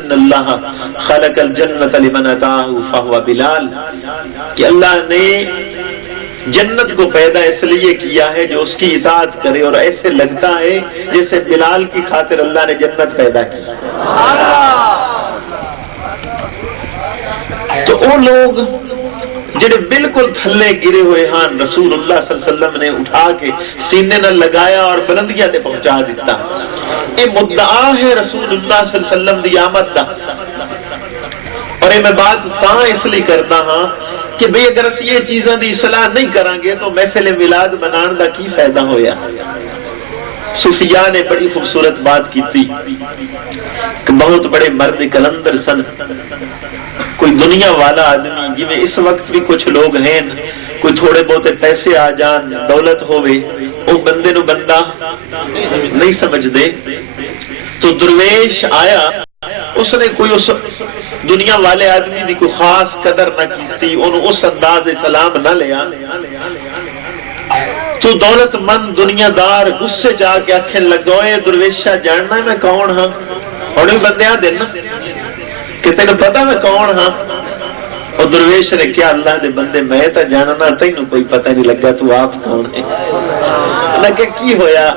ان اللہ خلق الجنت لمن اطاعہ فہو بلال، کہ اللہ نے جنت کو پیدا اس لیے کیا ہے جو اس کی اطاعت کرے، اور ایسے لگتا ہے جیسے بلال کی خاطر اللہ نے جنت پیدا کی۔ تو وہ لوگ جڑے بالکل تھلے گرے ہوئے ہاں، رسول اللہ صلی اللہ علیہ وسلم نے اٹھا کے سینے نہ لگایا اور بلندیاں تے پہنچا دیتا۔ یہ مدعا ہے رسول اللہ صلی اللہ علیہ وسلم دی آمد دا، اور یہ میں بات تاں اس لیے کرتا ہاں کہ بھئی اگر اسی یہ چیزاں دی اصلاح نہیں کریں گے تو محفل میلاد منان دا کی فائدہ ہویا۔ صوفیاء نے بڑی خوبصورت بات کی تھی کہ بہت بڑے مرد کلندر سن، کوئی دنیا والا آدمی جی میں اس وقت بھی کچھ لوگ ہیں، کوئی تھوڑے بہت پیسے آ جان، دولت ہوئے، وہ بندے نو بندہ نہیں سمجھ دے، تو درویش آیا، اس نے کوئی اس دنیا والے آدمی دی کوئی خاص قدر نہ کی، انہوں اس انداز سلام نہ لیا، تو دولت مند دنیا دار غصے جا کے آکھن لگوئے درویشہ جاننا ہے میں کون ہاں؟ اور بھی بندے آ دینا کہ تینوں پتا میں کون ہاں؟ اور درویش نے کیا اللہ دے بندے میں تا جاننا، تینوں کوئی پتہ نہیں لگا تو آپ کون ہے؟ لگے کی ہویا؟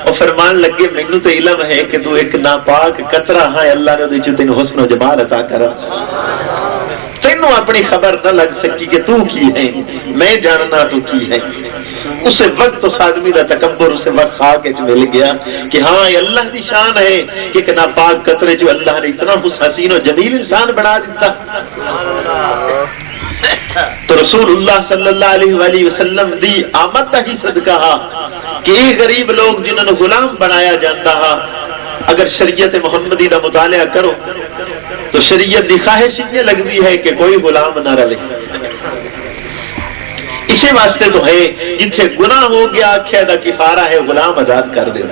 اور فرمان لگے مینوں تو علم ہے کہ تو ایک ناپاک قطرہ ہاں، اللہ نے جو تینوں حسن و جمال عطا کرا، تینوں اپنی خبر نہ لگ سکی کہ تو کی ہے، میں جاننا تو کی ہے۔ اسے وقت اس آدمی کا تکبر اسے وقت آ کے مل گیا کہ ہاں یہ اللہ کی شان ہے کہ ایک ناپاک قطرے جو اللہ نے اتنا حسین و جمیل انسان بنا دیتا۔ تو رسول اللہ صلی اللہ علیہ وآلہ وسلم دی آمد کا ہی صدقہ کہ یہ غریب لوگ جنہوں نے غلام بنایا جاتا ہے، اگر شریعت محمدی کا مطالعہ کرو تو شریعت دی خواہش یہ لگتی ہے کہ کوئی غلام نہ رہے۔ اسی واسطے تو ہے جتھے گناہ ہو گیا آکھیا دا کفارہ ہے غلام آزاد کر دے۔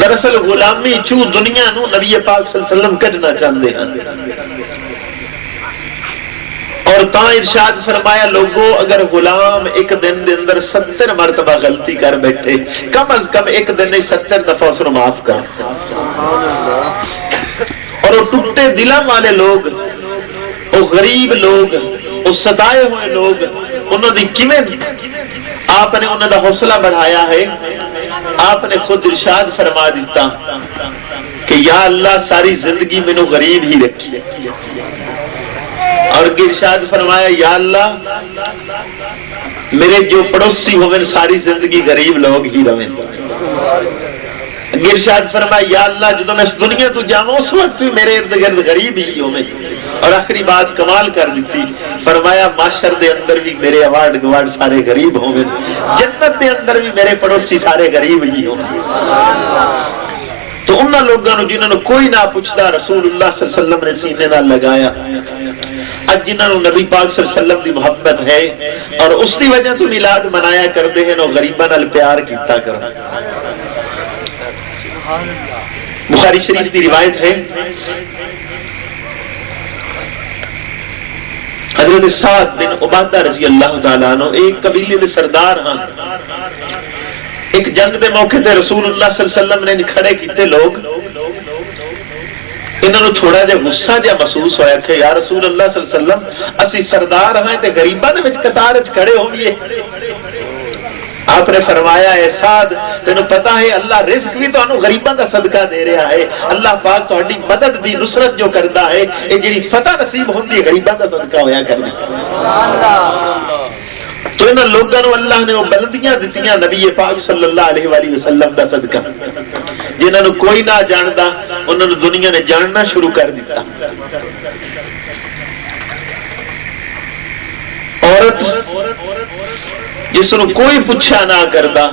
دراصل غلامی چوں دنیا نو نبی پاک صلی اللہ علیہ وسلم کڈنا چاہتے ہیں، اور تاں ارشاد فرمایا لوگوں اگر غلام ایک دن دے اندر 70 مرتبہ غلطی کر بیٹھے، کم از کم ایک دن نہیں 70 دفعہ اس کو معاف کر۔ اور وہ ٹوٹے دلوں والے لوگ، وہ غریب لوگ، وہ ستائے ہوئے لوگ، انہوں نے کیویں آپ نے انہوں کا حوصلہ بڑھایا ہے۔ آپ نے خود ارشاد فرما دیتا کہ یا اللہ ساری زندگی میں غریب ہی رکھی، اور ارشاد فرمایا یا اللہ میرے جو پڑوسی ہوئے ساری زندگی غریب لوگ ہی رہیں۔ ارشاد فرمایا یا اللہ جب میں اس دنیا تو جاؤں اس وقت بھی میرے ارد گرد غریب ہی ہوئے۔ اور آخری بات کمال کر دیتی، فرمایا معاشر دے اندر بھی میرے اوارڈ گوارڈ سارے غریب ہوئے، جنت دے اندر بھی میرے پڑوسی سارے غریب ہی ہوئے۔ تو انہاں لوگوں جنہوں نے کوئی نہ پوچھتا رسول اللہ صلی اللہ علیہ وسلم نے سینے نہ لگایا، اج جنہوں نبی پاک صلی اللہ علیہ وسلم کی محبت ہے اور اس کی وجہ تو میلاد منایا کرتے ہیں، وہ غریباں نال پیار کیتا کرو۔ بخاری شریف کی روایت ہے حضرت سعد بن عبادہ رضی اللہ تعالیٰ عنہ ایک قبیلے کے سردار ہاں، ایک جنگ دے موقع تے رسول اللہ صلی اللہ علیہ وسلم نے کھڑے کیتے لوگ، انہوں نے تھوڑا جہا غصہ جہا محسوس ہوا کہ یا رسول اللہ صلی اللہ علیہ وسلم اسی سردار ہیں تے غریباں دے وچ قطار وچ کھڑے ہوئیے۔ آپ نے فرمایا اے سعد تینوں پتا ہے اللہ رزق بھی تو غریباں کا صدقہ دے رہا ہے، اللہ پاک تہاڈی مدد بھی نصرت جو کرتا ہے یہ جڑی فتح نصیب ہوندی ہے غریباں کا صدقہ ہویا کرنا۔ تو ان لوگوں کو اللہ نے وہ بلندیاں دتیاں نبی پاک صلی اللہ علیہ وآلہ وسلم کا صدقہ، جنہوں نے کوئی نہ جانتا انہوں نے دنیا نے جاننا شروع کر دیتا۔ عورت جس نے کوئی پوچھا نہ کرتا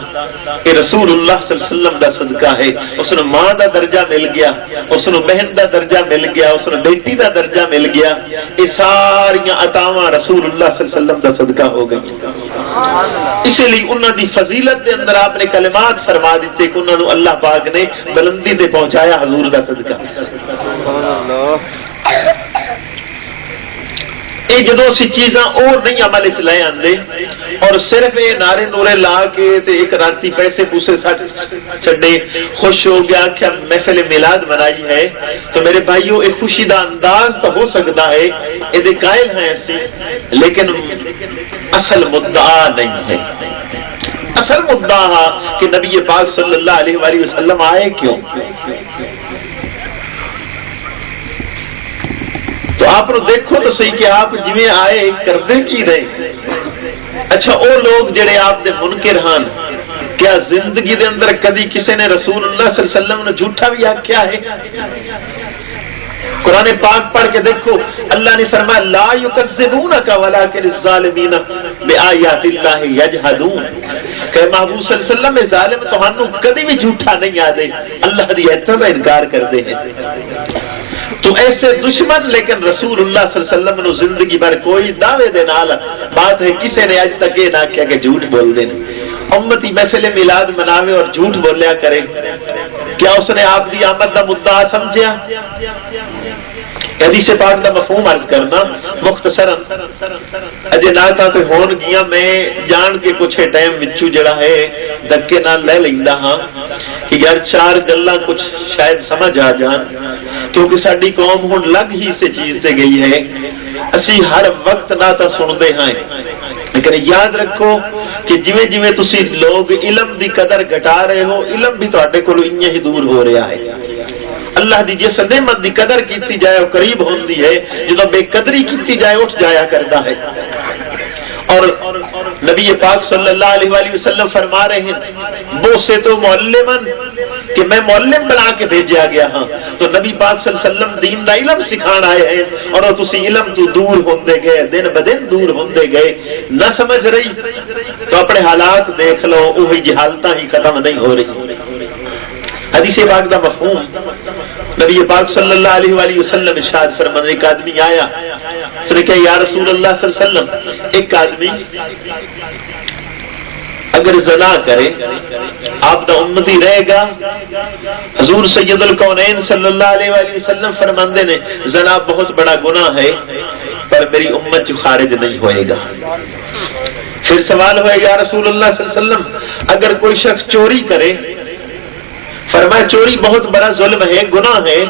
کہ رسول اللہ صلی اللہ علیہ وسلم کا صدقہ ہے، اس نے ماں کا درجہ مل گیا، اس نے بہن کا درجہ مل گیا، اس نے بیٹی کا درجہ مل گیا، یہ ساری عطاواں رسول اللہ صلی اللہ علیہ وسلم کا صدقہ ہو گئی۔ اسی لیے انہوں کی فضیلت کے اندر آپ نے کلمات فرما دیتے کہ انہوں نے اللہ پاک نے بلندی سے پہنچایا حضور کا صدقہ۔ یہ جدو اسی چیزاں اور نہیں عمل لے آتے اور صرف یہ نعرے نورے لا کے تے ایک راتی پیسے پوسے چھڈے خوش ہو گیا کہ محفل میلاد منائی ہے، تو میرے بھائیوں ایک خوشی دا انداز تو ہو سکتا ہے، یہ قائل ہیں ایسی، لیکن اصل مدعا نہیں ہے۔ اصل مدعا کہ نبی پاک صلی اللہ علیہ وآلہ وسلم آئے کیوں؟ تو آپ نے دیکھو تو صحیح کہ آپ جویں آئے کردے کی رہے۔ اچھا وہ لوگ جڑے آپ دے منکر ہن، کیا زندگی دے اندر کدی کسی نے رسول اللہ صلی اللہ علیہ وسلم نے جھوٹا بھی آکھیا ہے؟ قرآن پاک پڑھ کے دیکھو، اللہ نے فرمایا لا یکذبونک ولکن الظالمین بآیات اللہ یجحدون، کہ محبوب صلی اللہ علیہ وسلم ظالم تہانوں کدی بھی جھوٹا نہیں آدے، اللہ دی ایتوں کا انکار کرتے ہیں۔ تو ایسے دشمن لیکن رسول اللہ صلی اللہ علیہ وسلم نے زندگی بھر کوئی دعوے دے نال بات ہے کسی نے اج تک یہ نہ کیا کہ جھوٹ بول دیں۔ امتی محفل میلاد مناوے اور جھوٹ بولیا کرے، کیا اس نے آپ دی آمد دا مدعا سمجھیا؟ حدیث پاک دا مفہوم عرض کرنا مختصرا اجے نہ تا تے ہون گیا، میں جان کے کچھ ٹائم وچوں جڑا ہے دھکے نال لے لیندا ہاں کہ یار چار گلاں کچھ شاید سمجھ آ جان، کیونکہ ساری قوم ہن لگ ہی سے چیز تے گئی ہے، اسی ہر وقت نہ تا سنتے ہیں، لیکن یاد رکھو کہ جویں جویں تسی لوگ علم دی قدر گھٹا رہے ہو، علم بھی تواڈے کولوں انج ہی دور ہو رہا ہے۔ اللہ دی جس نعمت دی قدر کیتی جائے وہ قریب ہوندی ہے، جدوں بے قدری کیتی جائے اٹھ جایا کرتا ہے۔ اور نبی پاک صلی اللہ علیہ وآلہ وسلم فرما رہے ہیں وہ سے تو معلمن، کہ میں معلم بنا کے بھیجا گیا ہاں، تو نبی پاک صلی اللہ علیہ وسلم دین دا علم سکھان آئے ہیں، اور وہ تسی علم تو دور ہوندے گئے، دن بدن دور ہوندے گئے، نہ سمجھ رہی تو اپنے حالات دیکھ لو، وہی جہالتاں ہی ختم نہیں ہو رہی۔ حدیث پاک دا مفہوم نبی پاک صلی اللہ علیہ وآلہ وسلم ارشاد فرمانے، ایک آدمی آیا، اس نے کہا یا رسول اللہ صلی اللہ علیہ وسلم، ایک آدمی اگر زنا کرے آپ دا امتی رہے گا؟ حضور سید الکونین صلی اللہ علیہ وآلہ وسلم فرماندے نے زنا بہت بڑا گناہ ہے پر میری امت جو خارج نہیں ہوئے گا۔ پھر سوال ہوئے یا رسول اللہ صلی اللہ علیہ وسلم اگر کوئی شخص چوری کرے؟ فرمایا چوری بہت بڑا ظلم ہے، گناہ ہے،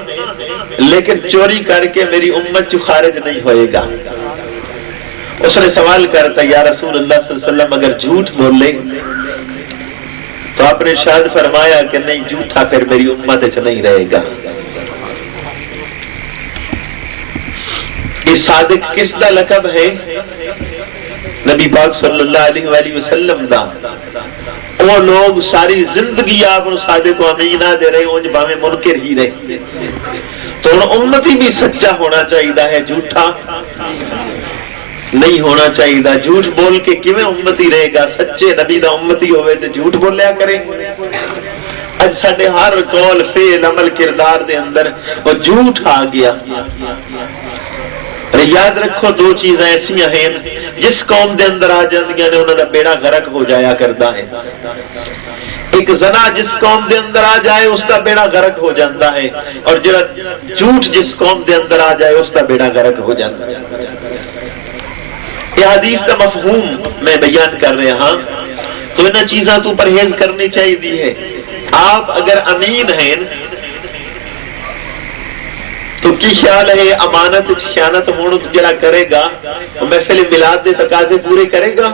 لیکن چوری کر کے میری امت جو خارج نہیں ہوئے گا۔ اس نے سوال کرتا یا رسول اللہ صلی اللہ علیہ وسلم اگر جھوٹ بولے؟ تو آپ نے ارشاد فرمایا کہ نہیں، جھوٹا پھر میری امت سے نہیں رہے گا۔ یہ صادق کس دا لقب ہے؟ نبی پاک صلی اللہ علیہ وآلہ وسلم دا۔ وہ لوگ ساری زندگی آپ صادق و امین دے رہے ہوں باویں منکر ہی رہے، تو امتی بھی سچا ہونا چاہیے ہے، جھوٹا نہیں ہونا چاہیے۔ جھوٹ بول کے کیویں امتی رہے گا؟ سچے نبی دا امتی ہوئے تو جھوٹ بولیا کرے۔ اج ساڈے ہر قول فعل عمل کردار دے اندر وہ جھوٹ آ گیا۔ یاد رکھو دو چیزیں ایسا ہیں جس قوم دے اندر آ جاندیاں نے انہاں دا بیڑا غرق ہو جایا کرتا ہے۔ ایک زنا جس قوم دے اندر آ جائے اس کا بیڑا غرق ہو جاتا ہے، اور جڑا جھوٹ جس قوم دے اندر آ جائے اس کا بیڑا غرق ہو جاتا ہے۔ یہ حدیث کا مفہوم میں بیان کر رہا ہاں، تو ان چیزاں تو پرہیز کرنی چاہیے ہے۔ آپ اگر امین ہیں تو کی خیال ہے امانت خیانت ہونے جڑا کرے گا تو محفل میلاد دے تقاضے پورے کرے گا؟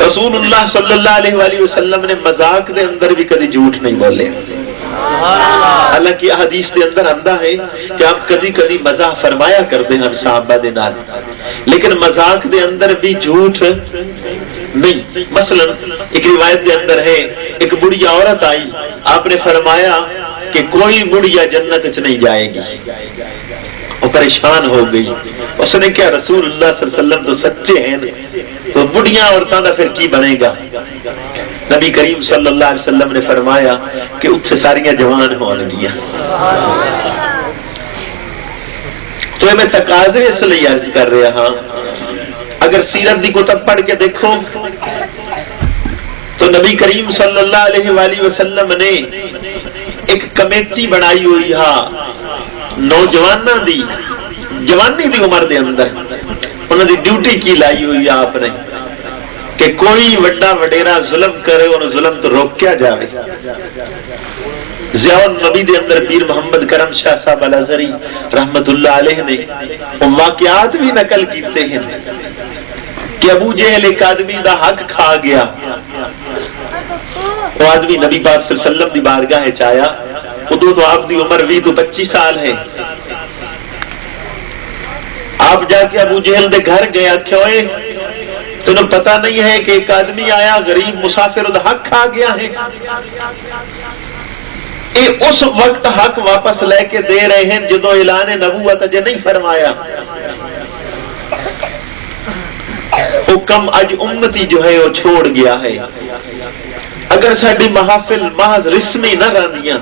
رسول اللہ صلی اللہ علیہ وآلہ وسلم نے مذاق دے اندر بھی کبھی جھوٹ نہیں بولے، حالانکہ حدیث دے اندر آندا ہے کہ آپ کبھی کبھی مزاح فرمایا کرتے ہیں صحابہ دے نال، لیکن مذاق دے اندر بھی جھوٹ نہیں۔ مثلا ایک روایت دے اندر ہے ایک بڑی عورت آئی، آپ نے فرمایا کہ کوئی بڑھیا جنت چ نہیں جائے گی، وہ پریشان ہو گئی۔ اس نے کہا رسول اللہ صلی اللہ علیہ وسلم تو سچے ہیں، تو بڑھیاں عورتوں کا پھر کی بنے گا؟ نبی کریم صلی اللہ علیہ وسلم نے فرمایا کہ اتنے ساریاں جوان ہون گیا۔ تو میں تقاضے اس لیے عرض کر رہا ہاں، اگر سیرت دی کتب پڑھ کے دیکھو تو نبی کریم صلی اللہ علیہ وآلہ وسلم نے ایک کمیٹی بنائی ہوئی ہاں نوجوانوں دی، جوانی دی عمر دے اندر انہوں نے ڈیوٹی کی لائی ہوئی آپ نے کہ کوئی وڈا وڈیرا ظلم کرے انہوں ظلم تو روکیا جائے. ضیاء النبی دے اندر پیر محمد کرم شاہ صاحب الازہری رحمت اللہ علیہ نے وہ واقعات بھی نقل کیتے ہیں کہ ابو جہل ایک آدمی دا حق کھا گیا. وہ آدمی نبی پاک صلی اللہ علیہ وسلم دی بارگاہ چایا. ادو تو آپ دی عمر 20 تو 25 سال ہے. آپ جا کے ابو جہل دے گھر گئے, کیوں تمہیں پتہ نہیں ہے کہ ایک آدمی آیا غریب مسافر دا حق کھا گیا ہے. اے اس وقت حق واپس لے کے دے رہے ہیں جدو اعلان نبوت اجے نہیں فرمایا. وہ کم اج امتی جو ہے وہ چھوڑ گیا ہے. اگر ساری محافل محض رسمی نہ رہندیاں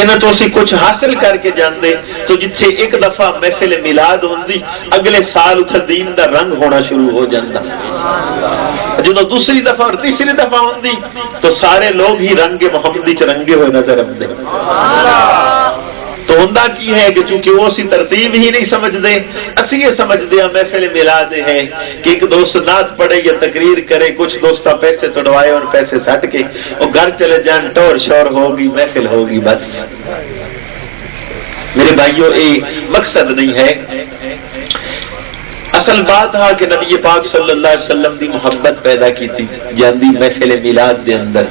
انہاں تو اسی کچھ حاصل کر کے جاندے تو جتھے ایک دفعہ محفل میلاد ہوندی اگلے سال اتھے دین دا رنگ ہونا شروع ہو جاندا. جدو دوسری دفعہ اور تیسری دفعہ ہوندی تو سارے لوگ ہی رنگ محمدی چ رنگے ہوئے نظر آتے. تو ہوندا کی ہے کہ چونکہ وہ اسی ترتیب ہی نہیں سمجھتے, اسی یہ سمجھتے ہیں محفل میلاد ہے کہ ایک دوست نعت پڑھے یا تقریر کرے, کچھ دوست پیسے توڑوائے اور پیسے سٹ کے وہ گھر چلے جان, ٹور شور ہوگی, محفل ہوگی, بس. میرے بھائیوں یہ مقصد نہیں ہے. اصل بات ہے کہ نبی پاک صلی اللہ علیہ وسلم دی محبت پیدا کی تھی جاندی محفل میلاد دے اندر.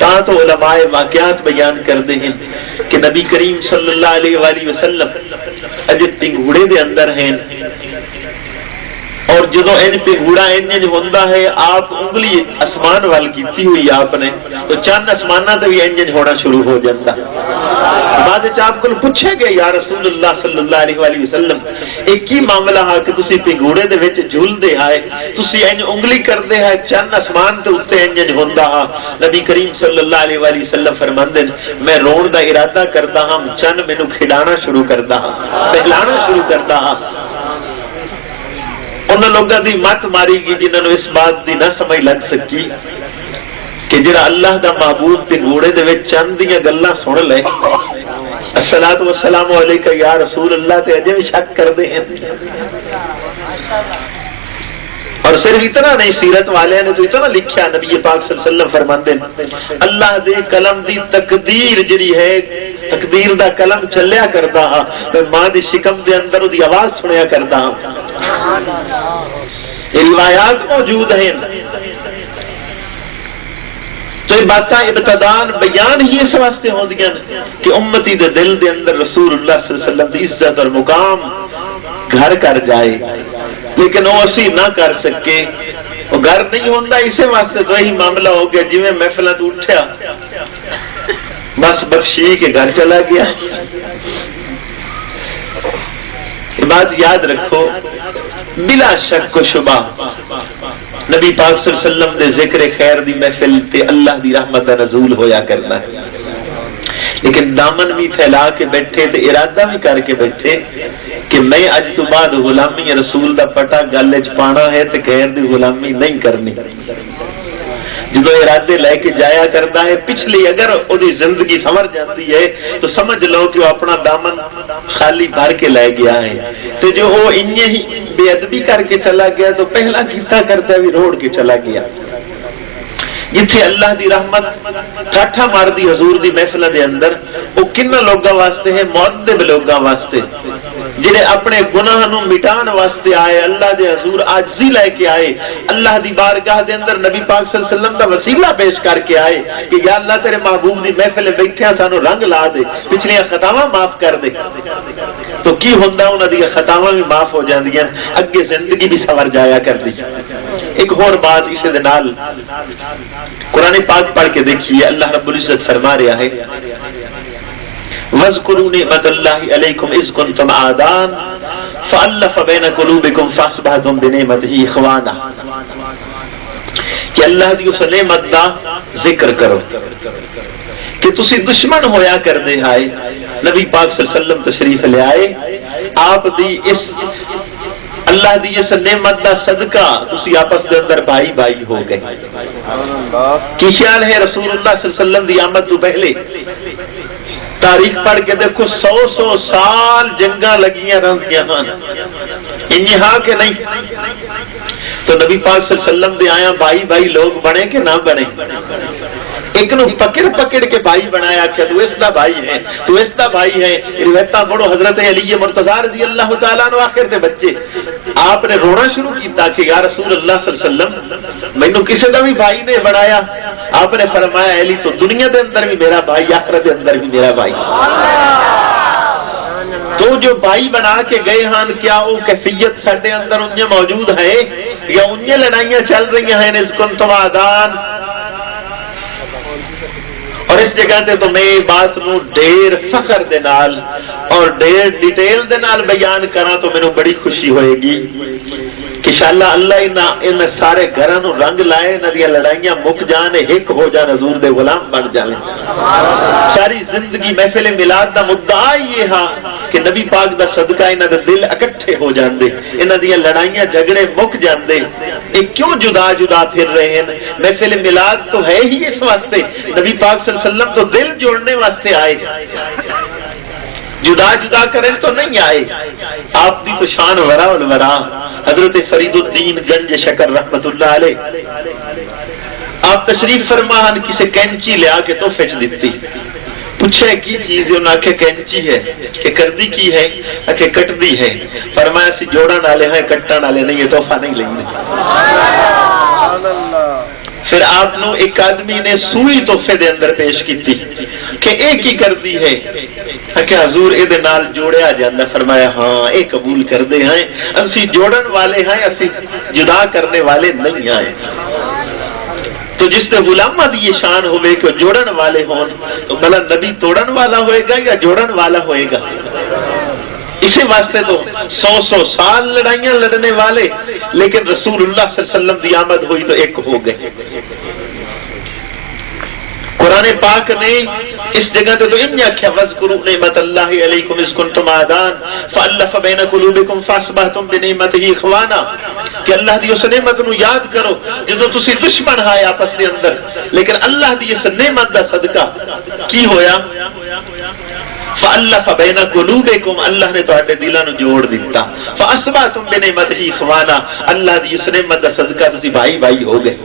تاں تو علماء واقعات بیان کرتے ہیں کہ نبی کریم صلی اللہ علیہ وآلہ وسلم اجے پنگوڑے دے اندر ہیں اور جدو ان پنگوڑا انج ہوندا ہے آپ انگلی اسمان وال کیتی ہوئی آپ نے تو چند اسمانہ تے بھی انج ہونا شروع ہو جاتا. بعد وچ آپ کول پوچھے گئے یا رسول اللہ صلی اللہ علیہ وآلہ وسلم ایک ہی معاملہ ہے کہ تسی پنگوڑے دے وچ جھولدے آئے, تسی انج انگلی کردے ہے چند اسمان تے اوتے انج ہوندا ہے. نبی کریم صلی اللہ علیہ وآلہ وسلم فرماندے میں رون دا ارادہ کردا ہاں, چند مینوں کھڈانا شروع کردا ہاں, بہلانا شروع کردا ہاں. انہوں لوگوں کی مت ماری گی جنہوں نے اس بات کی نہ سمجھ لگ سکی کہ جڑا اللہ دا معبود پنگوڑے دے وچ چند دیاں گلاں سن لے, الصلاۃ والسلام علیک یا رسول اللہ, تے اجے بھی شک کردے ہیں. اور صرف اتنا نہیں, سیرت والے نے تو اتنا لکھیا, نبی پاک صلی اللہ علیہ وسلم فرماندے اللہ دے قلم دی تقدیر جڑی ہے, تقدیر دا قلم چلیا کردا ہاں, تے ماں دی شکم دے اندر دی آواز سنیا کردا ہاں. یہ روایات موجود ہیں. تو یہ باتیں ابتدان بیان ہی اس واسطے ہوندیاں کہ امتی دے دل دے اندر رسول اللہ صلی اللہ علیہ وسلم دی عزت اور مقام گھر کر جائے, لیکن وہ اسی نہ کر سکے. وہ گھر نہیں ہوندا, اسی واسطے تو یہی معاملہ ہو گیا جویں محفلاں تو اٹھیا بس بخشی کے گھر چلا گیا. بات یاد رکھو, بلا شک و شبہ نبی پاک صلی اللہ علیہ وسلم دے ذکر خیر دی محفل تے اللہ دی رحمت دا نزول ہویا کرنا ہے, لیکن دامن بھی پھیلا کے بیٹھے تے ارادہ بھی کر کے بیٹھے کہ میں اج تو بعد غلامی رسول دا پٹا گل وچ پانا ہے تے غیر دی غلامی نہیں کرنی. جدو ارادے لے کے جایا کرتا ہے پچھلی اگر وہ زندگی سمر جاتی ہے تو سمجھ لو کہ وہ اپنا دامن خالی بھر کے لے گیا ہے. تو جو وہ انہیں ہی بے ادبی کر کے چلا گیا تو پہلا کیتا کرتا بھی روڑ کے چلا گیا. جتھے اللہ دی رحمت ٹھاٹھا مار دی حضور دی محفل دے اندر وہ کن لوگاں واسطے ہے, مؤدب لوگاں واسطے جڑے اپنے گناہ نو مٹان واسطے آئے, اللہ دے حضور عاجزی لے کے آئے, اللہ دی بارگاہ دے اندر نبی پاک صلی اللہ علیہ وسلم دا وسیلہ پیش کر کے آئے کہ یا اللہ تیرے محبوب دی محفل بیٹھیا سانو رنگ لا دے, پچھلیاں خطاواں معاف کر دے. تو کی ہوندا انہاں دی خطاواں بھی معاف ہو جاندیاں, اگے زندگی بھی سنور جایا کردی. ایک اور بات اس دے نال قرآن پاک پڑھ کے دیکھیے, اللہ رب العزت فرما رہا ہے وَاذْكُرُوا نِعْمَةَ اللَّهِ عَلَيْكُمْ إِذْ كُنْتُمْ أَعْدَاءً فَأَلَّفَ بَيْنَ قُلُوبِكُمْ فَأَصْبَحْتُمْ بِنِعْمَتِهِ إِخْوَانًا. کہ اللہ دی اس نعمت دا ذکر کرو کہ تسی دشمن ہویا کردے آئے, نبی پاک صلی اللہ علیہ وسلم تشریف لے آئے, آپ دی اس اللہ دی اس نعمت دا صدقہ تسی آپس دے اندر بھائی بھائی ہو گئے. کی خیال ہے رسول اللہ صلی اللہ علیہ وسلم دی آمد تو پہلے تاریخ پڑھ کے دیکھو 100 سال جنگاں لگیاں رہندیاں ہن، انہی ہاں کہ نہیں؟ تو نبی پاک صلی اللہ علیہ وسلم دے آیا بھائی لوگ بنے کہ نہ بنے؟ ایک نو پکڑ کے بھائی بنایا کہ تو اس دا بھائی ہے، تو اس دا بھائی ہے۔ روایتاں پڑھو حضرت علی مرتضیٰ رضی اللہ تعالیٰ عنہ آخر دے بچے آپ نے رونا شروع کیتا کہ یا رسول اللہ صلی اللہ علیہ وسلم مینوں کسی دا بھی بھائی نے بنایا۔ آپ نے فرمایا علی تو دنیا دے اندر بھی میرا بھائی، آخرت دے اندر بھی میرا بھائی۔ تو جو بھائی بنا کے گئے ہن کیا وہ کیفیت ساڈے اندر انہیں موجود ہے یا انہیں لڑائیاں چل رہی ہیں؟ اس کنتم آدان۔ اور اس جگہ تے تو میں بات نو ڈیر فخر دے نال اور ڈیر ڈیٹیل دے نال بیان کراں تو مینوں بڑی خوشی ہوئے گی کہ انشاءاللہ اللہ ان سارے گھراں نو رنگ لائے، انہاں دی لڑائیاں مک جان، ایک ہو جان، حضور دے غلام بن جاویں۔ ساری زندگی محفل میلاد دا مدعا یہ ہا کہ نبی پاک دا صدقہ انہاں دے دل اکٹھے ہو جاندے، انہاں دی لڑائیاں جھگڑے مک جاندے۔ یہ کیوں جدا جدا پھر رہے ہیں؟ محفل میلاد تو ہے ہی اس واسطے، نبی پاک صلی اللہ علیہ وسلم تو دل جوڑنے واسطے آئے، جدا جدا کریں تو نہیں آئے۔ آپ دی تو شان ورا الورا حضرت فرید الدین گنج شکر رحمت اللہ علیہ آپ تشریف فرمان کسی کینچی لیا کے تحفے چ دیتی، پوچھے کی چیز ہے؟ انہوں نے کینچی ہے کہ کردی کی ہے کہ کٹدی ہے؟ فرمایا سی جوڑن والے ہیں کٹن والے نہیں، یہ تحفہ نہیں لیں گے۔ پھر آپ نو ایک آدمی نے سوئی تحفے دے اندر پیش کی تھی کہ ایک ہی کردی ہے کہ حضور اے دے نال جوڑیا جاندہ۔ فرمایا ہاں اے قبول کر دے ہیں، اسی جوڑن والے ہیں، اسی جدا کرنے والے نہیں آئے۔ تو جس نے غلامہ دی یہ شان ہوئے کہ جوڑن والے ہون تو بھلا نبی توڑن والا ہوئے گا یا جوڑن والا ہوئے گا؟ اسی واسطے تو 100 سال لڑائیاں لڑنے والے، لیکن رسول اللہ صلی اللہ علیہ وسلم دی آمد ہوئی تو ایک ہو گئے۔ قرآن پاک نے اس جگہ تو انہیں آکھیا وَاذْكُرُوا نِعْمَتَ اللَّهِ عَلَيْكُمْ إِذْ كُنْتُمْ أَعْدَاءً فَأَلَّفَ بَيْنَ قُلُوبِكُمْ فَأَصْبَحْتُمْ بِنِعْمَتِهِ إِخْوَانًا، کہ اللہ دی اس نعمت نو یاد کرو جدو تسی دشمن ہائے آپس دے اندر، لیکن اللہ دی اس نعمت دا صدقہ کی ہویا؟ فَأَلَّفَ بَيْنَ قُلُوبِكُمْ، اللہ نے تواڈے دلاں نو جوڑ دیتا۔ فَأَصْبَحْتُمْ بِنِعْمَتِهِ إِخْوَانًا، اللہ دی اس نعمت دا صدقہ تسی بھائی بھائی ہو گئے۔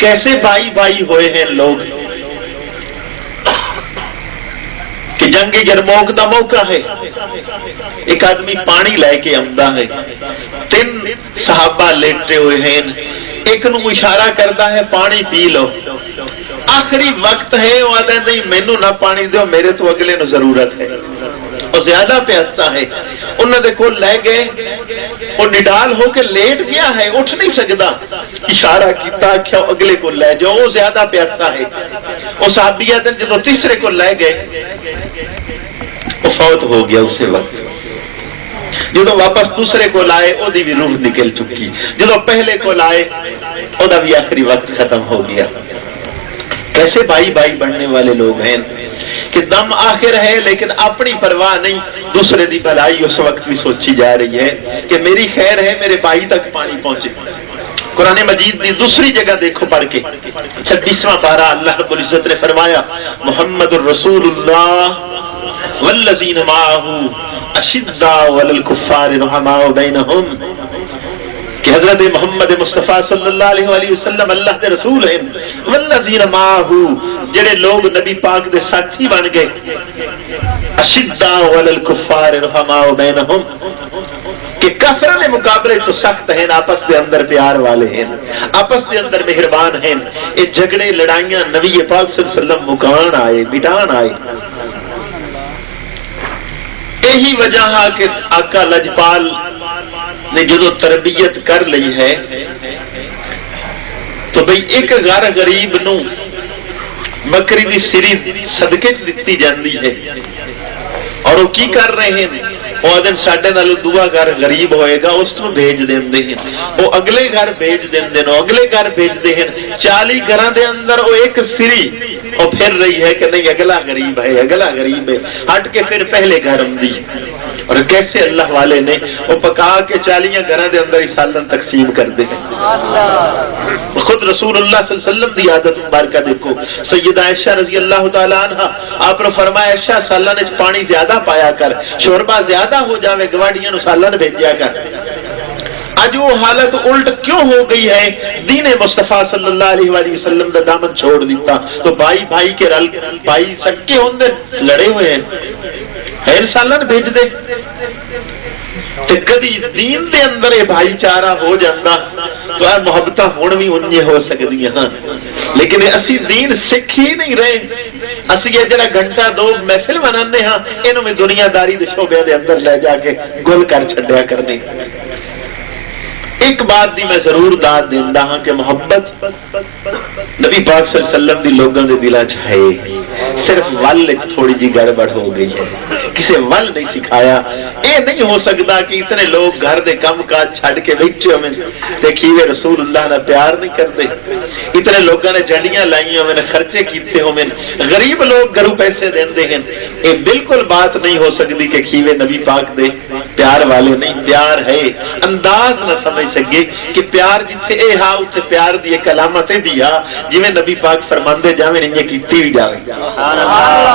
کیسے بھائی ہوئے ہیں لوگ کہ جنگ یرموک دا موقع ہے، ایک آدمی پانی لے کے آمدا ہے، 3 صحابہ لیٹے ہوئے ہیں، ایک نو اشارہ کرتا ہے پانی پی لو، آخری وقت ہے وہ آتا ہے نہیں مینو نہ پانی دیو، میرے تو اگلے نو ضرورت ہے، اور زیادہ پیاسا ہے۔ انہوں نے کو لے گئے، وہ نڈال ہو کے لیٹ گیا ہے، اٹھ نہیں سکتا، اشارہ کیتا کیا اگلے کو لے جاؤ، وہ زیادہ پیاسا ہے۔ وہ صحابیات جب تیسرے کو لے گئے وہ فوت ہو گیا اسی وقت۔ جدو واپس دوسرے کو لائے وہ دی بھی روح نکل چکی، جدو پہلے کو لائے وہ دا بھی آخری وقت ختم ہو گیا۔ کیسے بھائی بننے والے لوگ ہیں کہ دم آخر ہے لیکن اپنی پرواہ نہیں، دوسرے دی بھلائی اس وقت بھی سوچی جا رہی ہے کہ میری خیر ہے میرے بھائی تک پانی پہنچے۔ قرآن مجید دی دوسری جگہ دیکھو پڑھ کے 36واں پارہ اللہ رب العزت نے فرمایا محمد الرسول اللہ والذین معہ اشداء علی الکفار رحماء بینہم، کہ حضرت محمد مصطفیٰ صلی اللہ علیہ وآلہ وسلم اللہ دے رسول ہیں، والذین معہ جڑے لوگ نبی پاک دے ساتھی بن گئے، اشداء علی الکفار رحماء بینہم، کہ کافروں نے مقابلے تو سخت ہیں، آپس دے اندر پیار والے ہیں، آپس دے اندر مہربان ہیں۔ یہ جھگڑے لڑائیاں نبی پاک صلی اللہ علیہ وسلم مکان آئے، مٹان آئے۔ یہی وجہ ہے کہ آقا لجپال نے جدو تربیت کر لی ہے تو بھئی ایک گھر غریب نو بکری دی سری صدقے دیتی جاندی ہے، اور وہ کی کر رہے ہیں؟ وہ آدھن ساڑھے نالو دعا گھر غریب ہوئے گا اس کو بھیج دیندے ہیں، وہ اگلے گھر بھیج دیندے ہیں، اگلے گھر بھیج دے ہیں، 40 گھران دے اندر وہ ایک سری اور پھر رہی ہے کہ نہیں اگلا غریب ہے، اگلا غریب ہے، ہٹ کے پھر پہلے گھر آمدی۔ اور کیسے اللہ والے نے وہ پکا کے 40 گھراں دے اندر ہی سالن تقسیم کر دے۔ خود رسول اللہ صلی اللہ علیہ وسلم دی عادت مبارکہ دیکھو، سیدہ عائشہ رضی اللہ تعالی عنہا آپ نے فرمایا عائشہ سالن وچ پانی زیادہ پایا کر، شوربا زیادہ ہو جاوے، گواڑیاں نو سالن بھیجیا کر۔ اج وہ حالت الٹ کیوں ہو گئی ہے؟ دین مصطفیٰ صلی اللہ علیہ وآلہ وسلم کا دامن چھوڑ دیتا تو بھائی بھائی کے رل بھائی سکے ہوندے لڑے ہوئے ہیں، سالن بھیج دے تے کدی دین دے اندر یہ بھائی چارہ ہو جاتا تو محبت ہون بھی انجے ہو سکتی ہیں، لیکن اسی دین سکھ ہی نہیں رہے۔ اسی یہ جڑا گھنٹہ دو محفل منانے ہاں انہوں میں دنیا داری دے شعبے دے اندر لے جا کے گل کر چھڈیا کرنے۔ ایک بات دی میں ضرور داد دیندا ہاں کہ محبت نبی پاک صلی اللہ علیہ وسلم دی لوگوں دے دلاں چ ہے، صرف ول تھوڑی جی گڑبڑ ہو گئی ہے، کسے ول نہیں سکھایا۔ اے نہیں ہو سکتا کہ اتنے لوگ گھر دے کم کاج چھڈ کے بیٹھے ہوئے دیکھیے رسول اللہ نہ پیار نہیں کرتے، اتنے لوگوں نے جھنڈیاں لائیاں ہوئے، خرچے کیتے ہوئے، غریب لوگ گھروں پیسے دیندے ہیں۔ یہ بالکل بات نہیں ہو سکتی کہ کھیوے نبی پاک دے پیار والے نہیں، پیار ہے، انداز نہ سمجھ سکے کہ پیار جتھے اے ہا اتھے پیار دی ایک علامت بھی آ، جویں نبی پاک فرماندے جاویں نہیں کیتی بھی جاوے،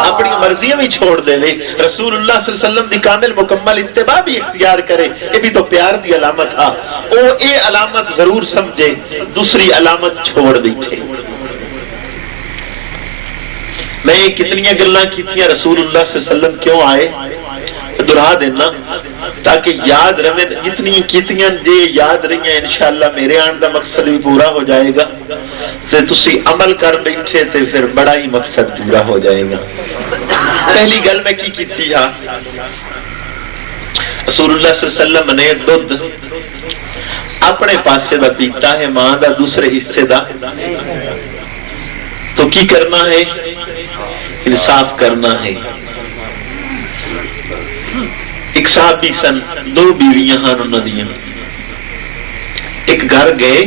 اپنی مرضیاں بھی چھوڑ دے وے، رسول اللہ صلی اللہ علیہ وسلم دی کامل مکمل اتباع بھی اختیار کرے، یہ بھی تو پیار دی علامت آ۔ او اے علامت ضرور سمجھے، دوسری علامت چھوڑ بیٹھے۔ میں کتنی گلاں کیتیاں رسول اللہ صلی اللہ علیہ وسلم کیوں آئے دہرا دینا تاکہ یاد رہے، جتنی کیتیاں جے یاد رہی ہیں انشاءاللہ میرے آن دا مقصد بھی پورا ہو جائے گا، تے تسی عمل کر بیٹھے تے پھر بڑا ہی مقصد پورا ہو جائے گا۔ پہلی گل میں کی کیتی ہے، رسول اللہ صلی اللہ علیہ وسلم نے دودھ اپنے پاسے دا پیتا ہے، ماں دا دوسرے حصے دا، تو کی کرنا ہے؟ انصاف کرنا ہے۔ ایک صحابی سن، 2 بیویاں ہن انہاں دیاں، ایک گھر گئے،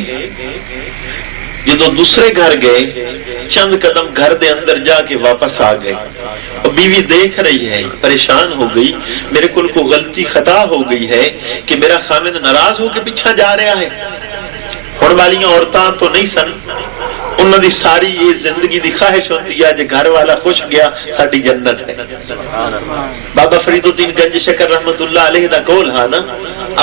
جدو دوسرے گھر گئے چند قدم گھر دے اندر جا کے واپس آ گئے، اور بیوی دیکھ رہی ہے، پریشان ہو گئی، میرے کل کو غلطی خطا ہو گئی ہے کہ میرا خامد ناراض ہو کے پیچھے جا رہا ہے۔ ہن والیاں عورتاں تو نہیں سن، انہوں دی ساری یہ زندگی دی خواہش ہوتی ہے جے گھر والا خوش گیا ساری جنت ہے۔ بابا فرید الدین گنج شکر رحمت اللہ علیہ دا قول ہاں نا،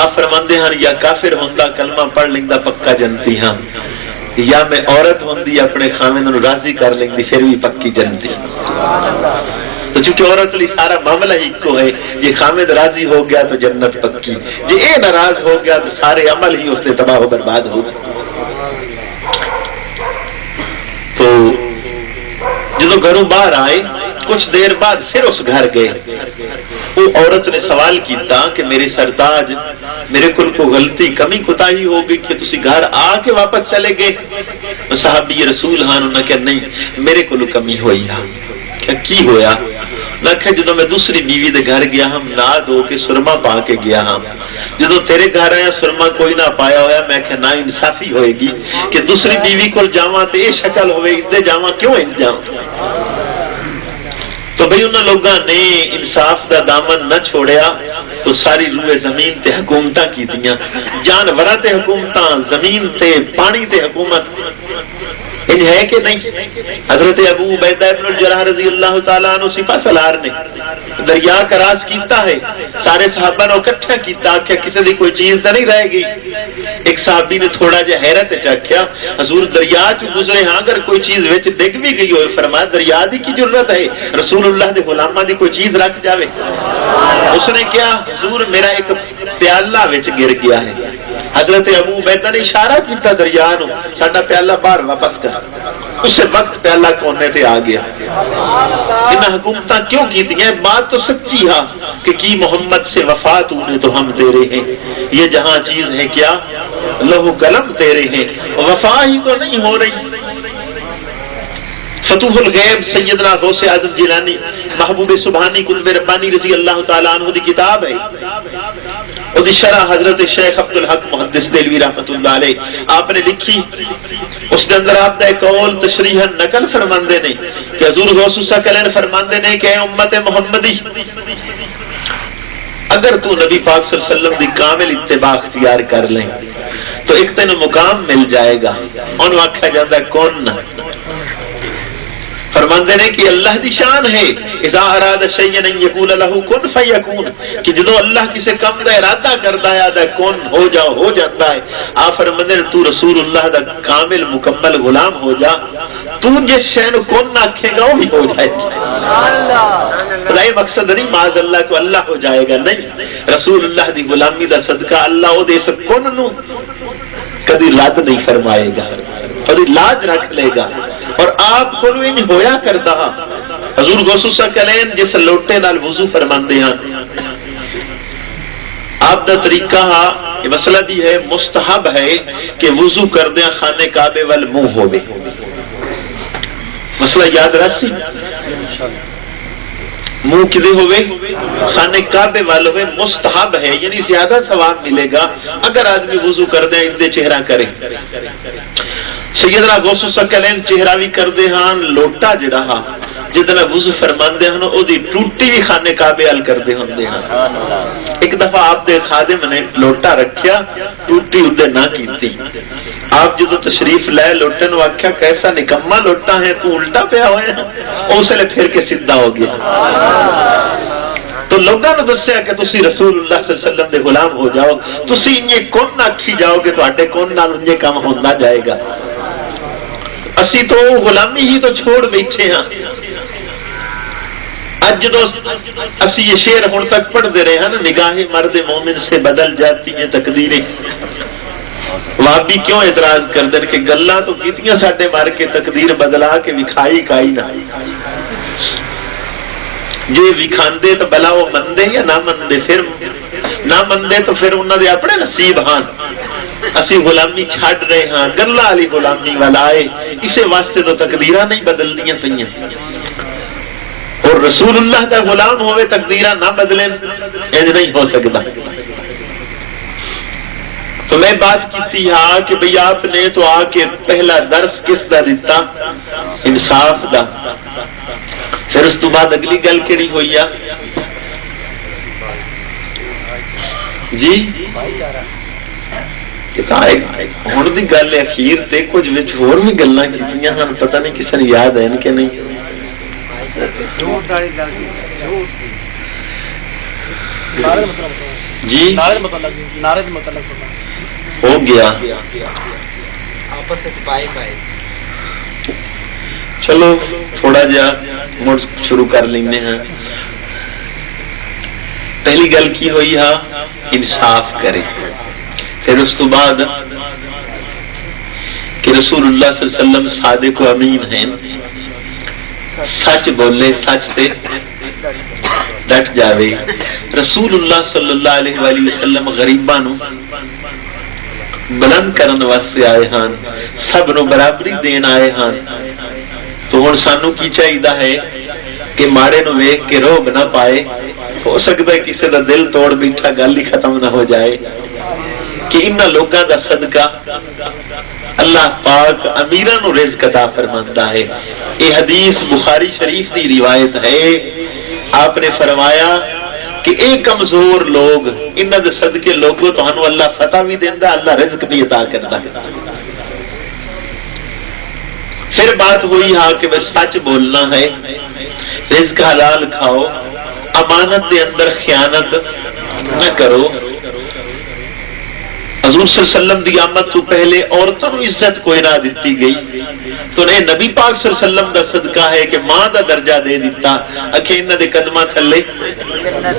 آپ فرماندے ہیں یا کافر ہوندا کلمہ پڑھ لیندا پکا جنتی ہاں، یا میں عورت ہوندی اپنے خامد نوں راضی کر لیندی پھر بھی پکی جنتی۔ تو چونکہ عورت لی سارا معاملہ ہی کو ہے، یہ خامد راضی ہو گیا تو جنت پکی، جے اے ناراض ہو گیا تو سارے عمل ہی اس نے تباہ و برباد ہو گئے۔ تو جدو گھروں باہر آئے کچھ دیر بعد پھر اس گھر گئے، وہ عورت نے سوال کیتا کہ میرے سرتاج میرے کل کو غلطی کمی کوتاہی ہو گئی کہ تسی گھر آ کے واپس چلے گئے؟ تو صحابی رسول ہاں انہوں نے کہا نہیں میرے کل کمی ہوئی ہے۔ کیا کی ہویا؟ نہ کہ جدو میں دوسری بیوی دے گھر گیا ہم نہ دو کے سرما پا کے گیا ہاں، جدو تیرے گھر آیا سرما کوئی نہ پایا ہویا، میں کہ نا انصافی ہوئے گی کہ دوسری بیوی کو جاواں تے یہ شکل ہوئے ادھے جاواں کیوں انجام۔ تو بھئی انہوں لوگاں نے انصاف دا دامن نہ چھوڑیا تو ساری روئے زمین تے حکومتاں کی دیاں، جانوراں تے حکومتاں، زمین تے پانی تے حکومت، ان ہے کہ نہیں؟ حضرت ابو عبیدہ ابن الجراح رضی اللہ تعالیٰ عنہ سپاہ سالار نے دریا کا راز کیتا ہے، سارے صحابہ نے اکٹھا کیتا کہ کسی دی کوئی چیز نہ نہیں رہے گی۔ ایک صحابی نے تھوڑا جا حیرت چکھیا، حضور دریا چ گزرے ہاں اگر کوئی چیز وچ ڈگ بھی گئی ہوئے، فرمایا دریا دی کی ضرورت ہے، رسول اللہ دے غلاماں دی کوئی چیز رکھ جاوے۔ اس نے کیا حضور میرا ایک پیالہ وچ گر گیا ہے، حضرت ابو عبیدہ نے اشارہ کیتا دریا نو ساڈا پیالہ باہر واپس کر، اس وقت پیالہ کونے تے آ گیا۔ انہیں حکومتاں کیوں کی دیا؟ بات تو سچی ہے کہ کی محمد سے وفا تو نے تو ہم تیرے ہیں، یہ جہاں چیز ہے کیا لہو قلم تیرے ہیں، وفا ہی تو نہیں ہو رہی۔ فتوح الغیب سیدنا غوث اعظم جیلانی محبوب سبحانی قطب ربانی رضی اللہ تعالیٰ عنہ دی کتاب ہے، وہ شرح حضرت شیخ عبد الحق محدث دہلوی رحمت اللہ علیہ آپ نے لکھی، اس کے اندر آپ کا ایک قول تشریحاً نقل فرماندے نے کہ حضور غوث ثقلین فرماندے نے کہ اے امت محمدی، اگر تو نبی پاک صلی اللہ علیہ وسلم کی کامل اتباع اختیار کر لیں تو ایک تین مقام مل جائے گا، انہوں آکھا جاتا ہے کون نہ، فرماندے نے کہ اللہ دی شان ہے اذا اراد شیئا ان یقول له کن فیکون، کہ جدو اللہ کسی کام دا ارادہ کرتا ہے آدھا کون ہو جاؤ ہو جاتا ہے۔ آپ فرماندے نے تو رسول اللہ دا کامل مکمل غلام ہو جا، تو جس شے نو کون نہ آکھے گا وہ بھی ہو جائے گا۔ خدائی مقصد نہیں معاذ اللہ کو اللہ ہو جائے گا، نہیں، رسول اللہ دی غلامی دا صدقہ اللہ او دے سب کون نو کبھی رد نہیں فرمائے گا، کبھی لاج رکھ لے گا۔ اور آپ کو انج ہویا کرتا حضور غوث ثقلین جس لوٹے نال وضو فرماندے ہیں، آپ دا طریقہ یہ مسئلہ دی ہے مستحب ہے کہ وضو کردیاں خانے کعبے وال منہ ہوے، مسئلہ یاد رکھی، منہ کدے ہوئے خانے کعبے وال ہوئے، مستحب ہے، یعنی زیادہ ثواب ملے گا اگر آدمی وضو کردے اندے چہرہ کرے۔ سیدنا غوث ثقلین چہرہ بھی کردے ہاں، لوٹا جڑا ہاں جتنا وضو فرماندے ہاں او دی ٹوٹی بھی خانے کعبے ال کردے ہوندے ہاں۔ ایک دفعہ آپ دے خادم نے لوٹا رکھیا، ٹوٹی اندے نہ کیتی، آپ جدو تشریف لائے لوٹے نو آکھیا کیسا نکما لوٹا ہے تو الٹا پیا ہوئے ہیں، اس لئے پھر کے سدھا ہو گیا۔ تو لوگوں نے دسیا کہ تسی رسول اللہ صلی اللہ علیہ وسلم دے غلام ہو جاؤ، تسی انجے کون نہ آکھی جاؤ گے تو آٹے کون نہ انجے کام ہونا جائے گا۔ اسی تو غلامی ہی تو چھوڑ بیٹھے ہیں۔ اج جدو اسی یہ شعر ہن تک پڑھتے رہے ہیں نا، نگاہ مرد مومن سے بدل جاتی ہیں تقدیریں، وابی کیوں اعتراض کرتے ہیں کہ گلاں تو کیتیاں ساڈے مار کے تقدیر بدلا کے وکھائی کائی نہ، جے وکھاندے تو بلا وہ مندے یا نہ مندے، پھر نہ مندے تو پھر انہاں دے اپنے نصیب ہاں۔ اسی غلامی چھڈ رہے ہاں، گلا والی غلامی والا آئے، اسے واسطے تو تقدیراں نہیں بدلنیاں پئیاں، اور رسول اللہ کا غلام ہوئے تقدیراں نہ بدلیں، انج نہیں ہو سکتا۔ تو میں بات کی ہاں کہ بھئی آپ نے تو آ کے پہلا درس کس دا دیتا؟ انصاف دا۔ پھر اس تو بعد اگلی گل کیڑی ہوئی ہے جی؟ ہن دی گل اخیر تے کچھ وچ ہور بھی گلاں کیتیاں ہن، پتہ نہیں کسے نوں یاد ہے کہ نہیں؟ جی ہو گیا، چلو تھوڑا جا مڑ شروع کر لینے ہیں۔ پہلی گل کی ہوئی ہے انصاف کرے، پھر اس تو بعد کہ رسول اللہ صلی اللہ علیہ وسلم صادق و امین ہیں، سچ بولے، سچ سے ڈٹ جاوے۔ رسول اللہ صلی اللہ علیہ وآلہ وسلم غریباں نو بلند کرن واسطے آئے ہاں، سب نو برابری دین آئے ہاں۔ تو ہن سانو کی چاہیدا ہے کہ ماڑے نو ویکھ کے روب نہ پائے، ہو سکتا ہے کسی دا دل توڑ بیٹھا گل ہی ختم نہ ہو جائے، کہ انہاں لوگاں دا صدقہ اللہ پاک امیراں نو رزق عطا فرماندا ہے۔ یہ حدیث بخاری شریف کی روایت ہے، آپ نے فرمایا کہ اے کمزور لوگ انہاں دے صدقے لوگوں تہانوں اللہ فتح بھی دیندا، اللہ رزق بھی عطا کرتا ہے۔ پھر بات ہوئی ہاں کہ بس سچ بولنا ہے، رزق حلال کھاؤ، امانت دے اندر خیانت نہ کرو۔ حضور صلی اللہ علیہ وسلم دی آمد تو پہلے عورتوں کو عزت کوئی نہ دیتی گئی، تو نے نبی پاک صلی اللہ علیہ وسلم دا صدقہ ہے کہ ماں دا درجہ دے دیتا، اکھے انہاں دے قدماں تھلے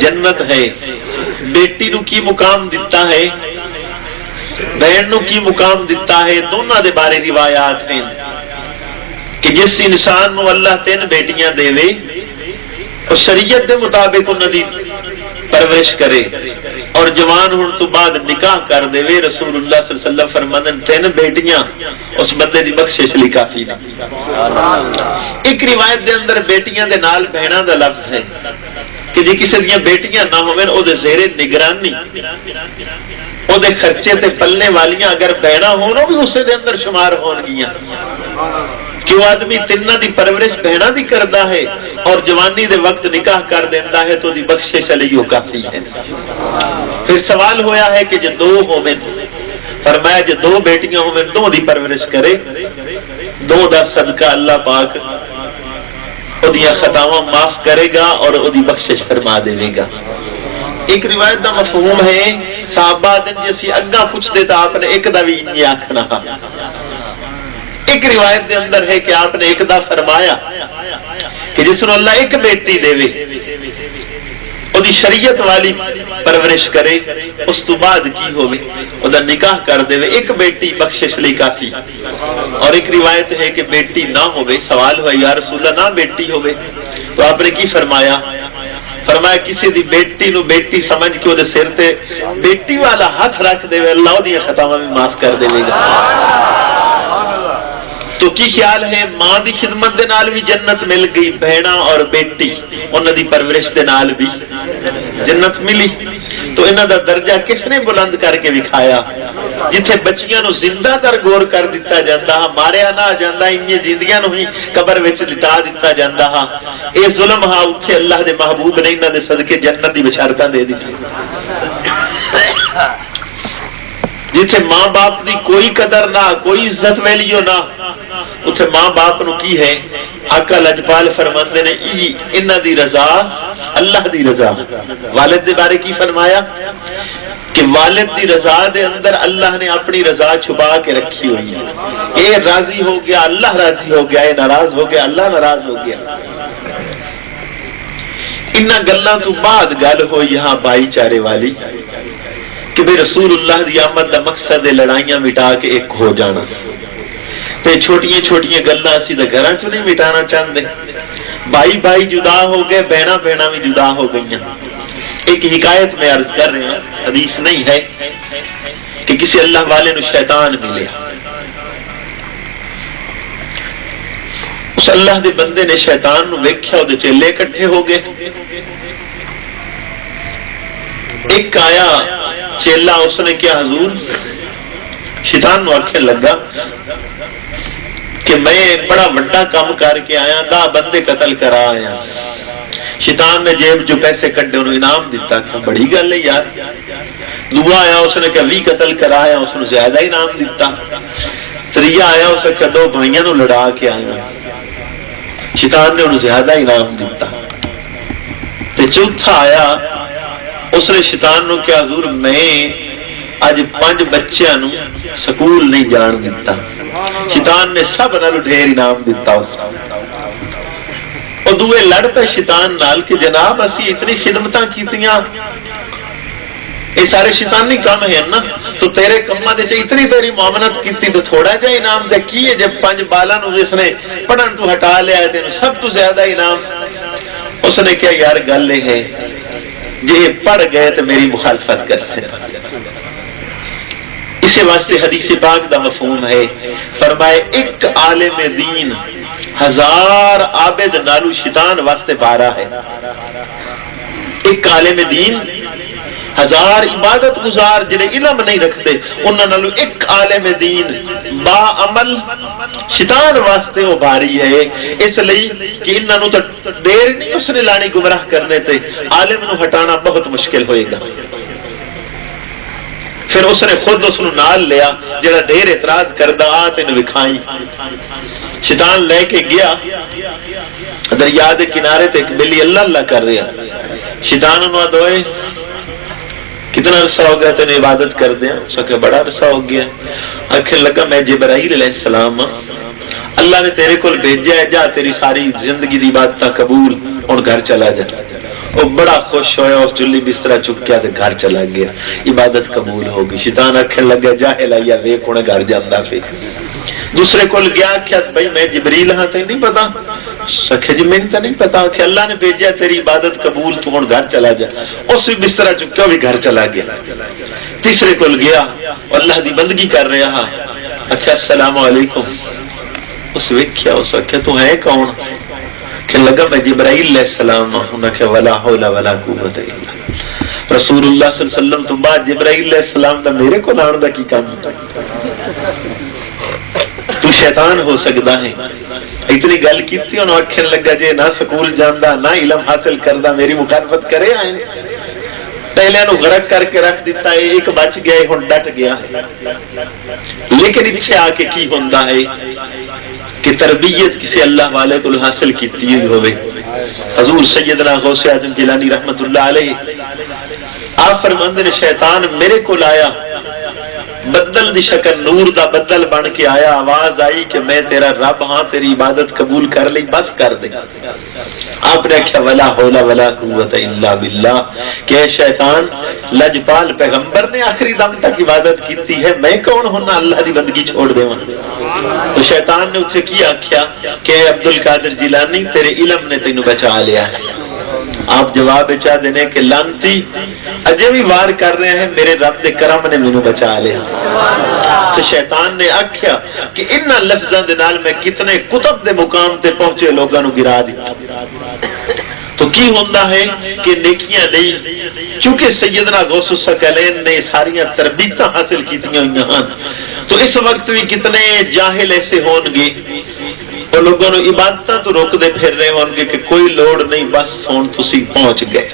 جنت ہے۔ بیٹی نو کی مقام دیتا ہے، بہن نو کی مقام دیتا ہے، دونوں دے بارے روایات ہیں کہ جس انسان نو اللہ 3 بیٹیاں دے وے اور شریعت دے مطابق انہاں دی پرورش کرے اور جوان ہون تو بعد نکاح کر دے وے، رسول اللہ صلی اللہ علیہ وسلم فرمانے 3 بیٹیاں اس بندے دی بخشش لی کافی نے۔ ایک روایت دے اندر بیٹیاں دے نال بہناں دا لفظ ہے، کہ جی کسی دیا بیٹیاں نہ ہوئے وہ زیر نگرانی وہ خرچے تے پلنے والیاں اگر بہنا ہون بھی اسے دے اندر شمار ہون گیاں کہ وہ آدمی تینوں دی پرورش بہنا دی کردا ہے اور جوانی دے وقت نکاح کر دینا ہے تو دی بخشش علیہ کافی ہے۔ پھر سوال ہویا ہے کہ جو دو ہوئے، فرمایا جو دو بیٹیاں ہوئے دو دی پرورش کرے، دو دا صدقہ اللہ پاک اودیاں خطاواں معاف کرے گا اور اودی بخشش فرما دے گا۔ ایک روایت دا مفہوم ہے صحابہ دن جیسی اگا پوچھتے تو آپ نے ایک دا بھی نہیں آکھنا۔ ایک روایت دے اندر ہے کہ آپ نے ایک دا فرمایا کہ جس نے اللہ ایک بیٹی دے وہی شریعت والی پرورش کرے اس تو بعد کی ہوگی وہ نکاح کر دے ایک بیٹی بخشش لی کافی۔ اور ایک روایت ہے کہ بیٹی نہ ہوئے، سوال ہوا یا رسول اللہ نہ بیٹی ہوئے تو آپ نے کی فرمایا؟ فرمایا کسی دی بیٹی نو بیٹی سمجھ کے وہ سر تے بیٹی والا ہاتھ رکھ دے اللہ دی خطاواں بھی معاف کر دے گا۔ تو کی خیال ہے ماں دی خدمت دے نال بھی جنت مل گئی، بہنا اور بیٹی انہاں دی پرورش دے نال بھی جنت ملی۔ تو انہاں دا درجہ کس نے بلند کر کے دکھایا؟ جتھے بچیاں نو زندہ در گور کر دیتا جاندا ہا، ماریا نہ جاندا، انہی زندگیاں نو ہی قبر وچ لٹا دیتا جاندا ہا، اے ظلم ہا، اوتھے اللہ دے محبوب نے انہاں دے صدقے جنت دی بشارتاں دے دتی۔ جتھے ماں باپ دی کوئی قدر نہ، کوئی عزت ویلیو نہ، اتھے ماں باپ نو کی ہے؟ آقا لجپال فرماندے نے انہاں دی رضا اللہ دی رضا۔ والد دے بارے کی فرمایا کہ والد دی رضا دے اندر اللہ نے اپنی رضا چھپا کے رکھی ہوئی ہے۔ اے راضی ہو گیا اللہ راضی ہو گیا، اے ناراض ہو گیا اللہ ناراض ہو گیا۔ انہاں گلاں تو بعد گل ہوئی یہاں بھائی چارے والی کہ بے رسول اللہ دی آمد دا مقصد ہے لڑائیاں مٹا کے ایک ہو جانا۔ تے چھوٹیاں چھوٹیاں گلاں اسی دے گھراں چ نہیں مٹانا چاہتے، بھائی بھائی جدا ہو گئے، بہنا بہنا بھی جدا ہو گئیاں۔ ایک حکایت میں عرض کر رہے ہیں، حدیث نہیں ہے، کہ کسی اللہ والے نو شیطان ملے، اس اللہ دے بندے نے شیطان نو ویکھیا، او دے چیلے اکٹھے ہو گئے۔ ایک آیا چیلا، اس نے کیا حضور، شیطان نو آکھن لگا کہ میں بڑا بڑا کام کر کے آیا، 10 بندے قتل کرا آیا۔ شیطان نے جیب جو پیسے کڈے انہوں انعام دیتا، کہ بڑی گل ہے یار۔ دوسرا آیا، اس نے کہا 20 قتل کرایا، اس نے زیادہ انعام دیتا۔ تیسرا آیا، اس نے کہا 2 بھائیاں نو لڑا کے آیا، شیطان نے انہوں زیادہ انعام دیتا۔ تے چوتھا آیا، اس نے شیطان نو کہا حضور میں اج 5 بچیاں نو سکول نہیں جان دیتا۔ شیطان نے سب نال ڈھیر انعام دیتا۔ اس اور دوے لڑ پے شیطان نال کہ جناب اسی اتنی خدمتاں کیتیاں، یہ سارے شیطانی کام ہے نا، تو تیرے کماں دے اتنی تیری معاملت کیتی تو تھوڑا جا انعام دے کی ہے؟ جب 5 بالاں نو اس نے پڑھن تو ہٹا لیا ہے تینوں سب تو زیادہ انعام۔ اس نے کہا یار گل یہ ہے جی پڑھ گئے تو میری مخالفت کرتے۔ اسی واسطے حدیث پاک دا مفہوم ہے، فرمائے ایک عالم دین 1000 عابد نالو شیطان واسطے بارہ ہے۔ ایک عالم دین 1000 عبادت گزار جنہیں علم نہیں رکھتے انہوں نالو ایک عالم دین با عمل شیطان واسطے وہ باری ہے۔ اس لئی کہ انہوں تو دیر نہیں اس نے لانی گمراہ کرنے تے، عالم نو ہٹانا بہت مشکل ہوئے گا۔ پھر اس نے خود اس نو نال لیا جڑا دیر اعتراض کردہ آت ان وکھائی۔ شیطان لے کے گیا دریا دے کنارے تے ایک بلی اللہ اللہ کر رہا۔ شیطان انہوں دوئے کتنا عرصہ ہو گیا تینے عبادت کر دیا؟ اس کہ بڑا عرصہ ہو گیا۔ آخر لگا میں جبرائیل علیہ السلام اللہ نے تیرے کو بھیجا ہے، جا تیری ساری زندگی دی عبادت قبول، اور گھر چلا جا۔ وہ بڑا خوش ہویا، اس جلی بسترا چک کیا تے گھر چلا گیا، عبادت قبول ہو گئی۔ شیطان آخر لگا جاہل آیا ویک ہونے گھر جاندہ پھر۔ دوسرے کول گیا کیا بھائی میں جبریل ہاں تے نہیں پتا؟ سکھے جی میں تو نہیں پتا کہ اللہ نے بھیجا تیری عبادت قبول، تو ہن گھر چلا جا۔ اس بھی بسترا چکیا بھی گھر چلا گیا۔ تیسرے کول گیا اور اللہ دی بندگی کر رہا ہاں، اچھا السلام علیکم۔ اس ویکھیا، اس آخیا تو ہے کون؟ کہ لگا میں جبرائیل علیہ السلام انہوں کہ ولا حول ولا قوت الا رسول اللہ صلی اللہ علیہ وسلم تو بعد جبرائیل علیہ السلام دا میرے کو آن دا کی کام؟ تو شیطان ہو سکتا ہے؟ اتنی گل کی تھی انہوں آکھن لگا جے نہ سکول جاندہ نہ علم حاصل کردہ میری مخالفت کرے آئیں، پہلے انہوں غرق کر کے رکھ دیتا ہے، ایک بچ گیا ہے ہن ڈٹ گیا ہے۔ لیکن اتھے آ کے کی ہوندہ ہے کہ تربیت کسی اللہ والے کو حاصل کی تیز ہوئے۔ حضور سیدنا غوث اعظم جیلانی رحمت اللہ علیہ آپ فرماندے نے شیطان میرے کو لایا، بدل دی شکل نور دا بدل بن کے آیا، آواز آئی کہ میں تیرا رب ہاں، تیری عبادت قبول کر لی، بس کر دے۔ آپ نے کہا ولا حول ولا قوت الا باللہ کہ شیطان لجپال پیغمبر نے آخری دم تک عبادت کیتی ہے، میں کون ہونا اللہ دی بندگی چھوڑ دے وہاں؟ تو شیطان نے اسے کیا کیا کہ عبد القادر جیلانی تیرے علم نے تینوں بچا لیا ہے۔ آپ جواب چاہ دینے کہ لانتی اجے بھی وار کر رہے ہیں، میرے رب دے کرم نے مینوں بچا لیا۔ تو شیطان نے آکھیا کہ ان لفظاں دے نال میں کتنے کتب دے مقام تے پہنچے لوگاں نوں گرا دتا۔ تو کی ہوندہ ہے کہ نیکیاں نہیں، چونکہ سیدنا غوث الثقلین نے ساریاں تربیتاں حاصل کیتیاں ہوئیاں ہیں، تو اس وقت بھی کتنے جاہل ایسے ہون گے اور لوگوں نے عبادتاں تو روک دے پھر رہے ہوں گے کہ کوئی لوڑ نہیں، بس ہون تسی پہنچ گئے۔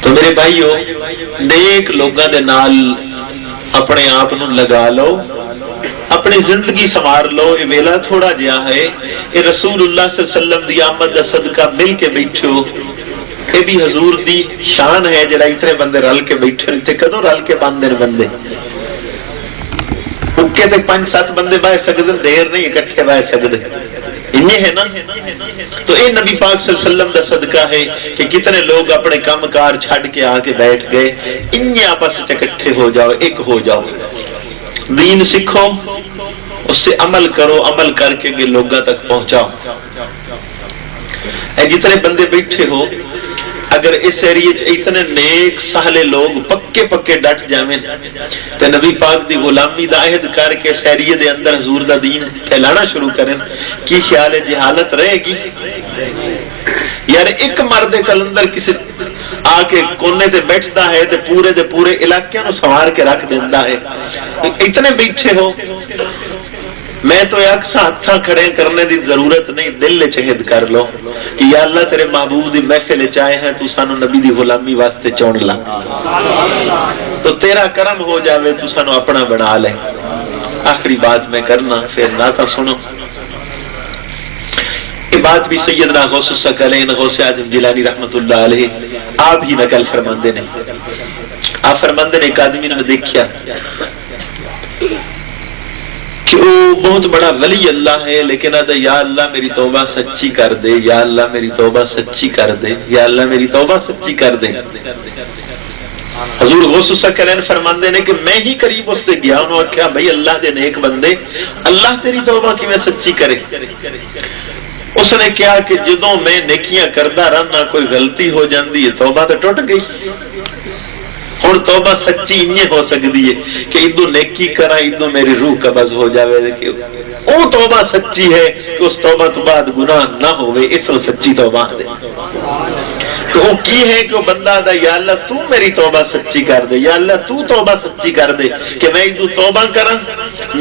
تو میرے بھائیو نیک لوگاں دے نال اپنے آپ نوں لگا لو، اپنی زندگی سنوار لو۔ یہ ویلا تھوڑا جہا ہے، یہ رسول اللہ صلی اللہ علیہ وسلم دی آمد دا صدقہ مل کے بیٹھو، یہ بھی حضور دی شان ہے جڑا اتنے بندے رل کے بیٹھے تھے۔ کدوں رل کے باندھے بندے اکے تے 5-7 بندے بہ سکتے، دیر نہیں اکٹھے بہ سکتے، انہیں ہے نا۔ تو یہ نبی پاک صلی اللہ علیہ وسلم دا صدقہ ہے کہ کتنے لوگ اپنے کام کار چھڑ کے آ کے بیٹھ گئے، انہیں آپس اکٹھے ہو جاؤ، ایک ہو جاؤ، دین سیکھو، اس سے عمل کرو، عمل کر کے لوگوں تک پہنچاؤ۔ اے جتنے بندے بیٹھے ہو، اگر اس ایریے اتنے نیک سہلے لوگ پکے ڈٹ جاویں تے نبی پاک دی غلامی دا عہد کر کے اس ایریے دے اندر حضور دا دین پھیلانا شروع کریں، کی خیال ہے جہالت رہے گی؟ یار ایک مرد کلندر کسی آ کے کونے تے بیٹھتا ہے تے پورے علاقے نو سوار کے رکھ دینا ہے۔ اتنے بیٹھے ہو، میں تو اکثر ہاتھاں کھڑے کرنے دی ضرورت نہیں، دل چہد کر لو کہ یا اللہ تیرے محبوب دی محفل چاہے ہیں، تو سانو نبی دی غلامی واسطے چون لا، تو تیرا کرم ہو جاوے، تو سانو اپنا بنا لے۔ آخری بات میں کرنا، پھر ناتا سنو۔ یہ بات بھی سیدنا غوث الثقلین غوث اعظم جیلانی رحمت اللہ علیہ آپ ہی نقل فرماندے نے۔ آپ فرماندے نے ایک آدمی نے دیکھیا کہ وہ بہت بڑا ولی اللہ ہے، لیکن آدھا یا اللہ میری توبہ سچی کر دے، یا اللہ میری توبہ سچی کر دے، یا اللہ میری توبہ سچی کر دے۔ حضور غوث الثقلین فرماندے نے کہ میں ہی قریب اس سے گیا، انہوں نے کہا بھائی اللہ دے نیک بندے، اللہ تیری توبہ کی میں سچی کرے؟ اس نے کہا کہ جدوں میں نیکیاں کردہ رہنا کوئی غلطی ہو جاندی ہے، توبہ تو ٹوٹ گئی، ہن توبہ سچی انہیں ہو سکتی ہے کہ ادو نیکی کرا ادو میری روح قبض ہو جاوے، وہ توبہ سچی ہے کہ اس توبہ تو بعد گناہ نہ ہوئے، اس کو سچی توبہ دے۔ تو وہ کی ہے کہ وہ بندہ دا یا اللہ تو میری توبہ سچی کر دے، یا اللہ تو توبہ سچی کر دے کہ میں ادو توبہ کرا،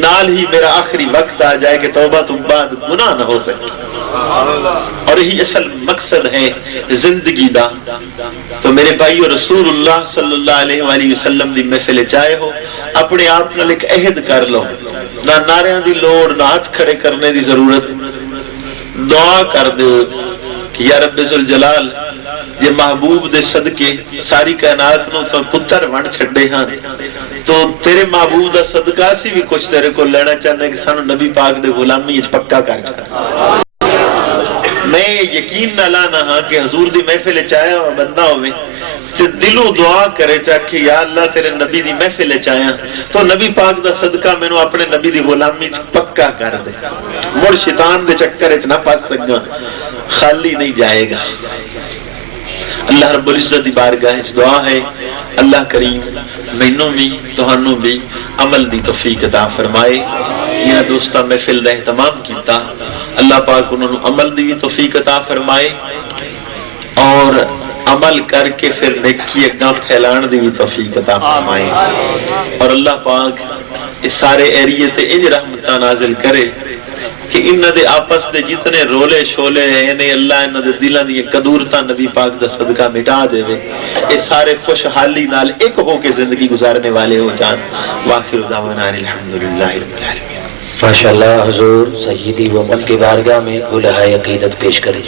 نال ہی میرا آخری وقت آ جائے کہ توبہ تو بعد گناہ نہ ہو سکے۔ اور یہی اصل مقصد ہے زندگی دا۔ تو میرے بھائیو رسول اللہ صلی اللہ علیہ وآلہ وسلم دی محفل چاہے ہو، اپنے آپ نال ایک عہد کر لو، نہ نعریاں دی لوڑ، نہ ہاتھ کھڑے کرنے دی ضرورت، دعا کر دو کہ یا رب ذوالجلال یہ محبوب دے صدقے ساری کائنات نو تو پتر ون چھڈے ہاں، تو تیرے محبوب دا صدقہ سی بھی کچھ تیرے کو لینا چاہنے کہ سانو نبی پاک دے غلامی وچ پکا کر چھڑا۔ میں یقین نہ لانا ہاں کہ حضور دی محفل چاہیا اور بندہ ہوئے تے دلوں دعا کرے چاہے یا اللہ تیرے نبی دی محفل چاہیا تو نبی پاک دا صدقہ میں نو اپنے نبی دی غلامی پکا کر دے، مڑ شیطان دے چکر وچ نہ پھس سکا، خالی نہیں جائے گا۔ اللہ رب العزت دی بارگاہ وچ دعا ہے اللہ کریم مینوں بھی تہانوں بھی عمل دی توفیق عطا فرمائے۔ یہ دوستاں محفل دا اہتمام کیتا، اللہ پاک انہوں نے عمل دی توفیق عطا فرمائے اور عمل کر کے پھر نیکی اگاں پھیلان دی توفیق عطا فرمائے، اور اللہ پاک اس سارے ایریے تے انج رحمتاں نازل کرے کہ انہاں دے آپس دے جتنے رولے شولے ہیں انہیں اللہ انہاں دے دلاں دی قدورتاں نبی پاک دا صدقہ مٹا دے، یہ سارے خوشحالی نال ایک ہو کے زندگی گزارنے والے ہو جان۔ واخر دعوانا الحمدللہ رب العالمین۔ ماشاءاللہ حضور سیدی و من کی بارگاہ میں گلہائے عقیدت پیش کریں۔